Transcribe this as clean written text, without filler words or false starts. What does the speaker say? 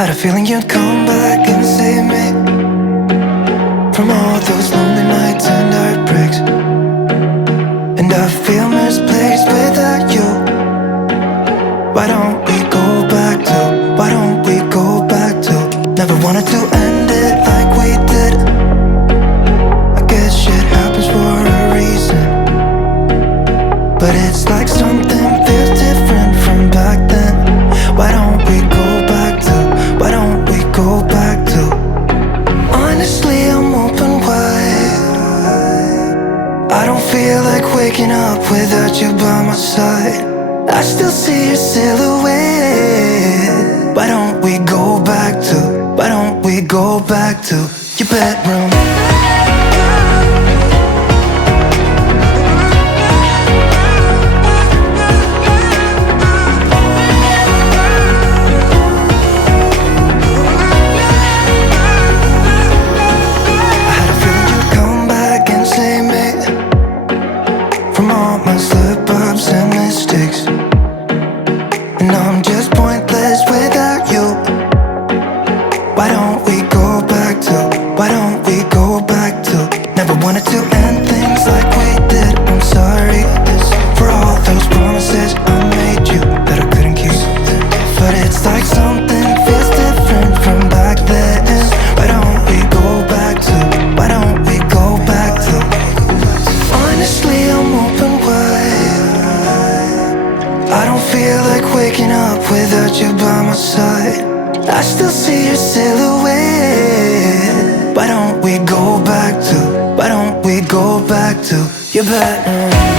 had a feeling you'd come back and save me from all those lonely nights and heartbreaks. And I feel misplaced without you. Why don't we go back to, why don't we go back to? Never wanted to end it like we did. I guess shit happens for a reason, but it's like something feels different from back then. Why don't we go back to, why don't we go back to? Honestly, I'm open wide. I don't feel like waking up without you by my side. I still see your silhouette. Why don't we go back to, why don't we go back to your bedroom? My slip-ups and mistakes, and I'm just pointless without you. Why don't we go back to, why don't we go back to? Never wanted to end things like we did. I'm sorry for all those promises I made you that I couldn't keep, but it's like something feels different from back then. Why don't we go back to, why don't we go back to? Honestly, I'm open wide. I don't feel like waking up without you by my side. I still see your silhouette. Why don't we go back to, why don't we go back to your bedroom?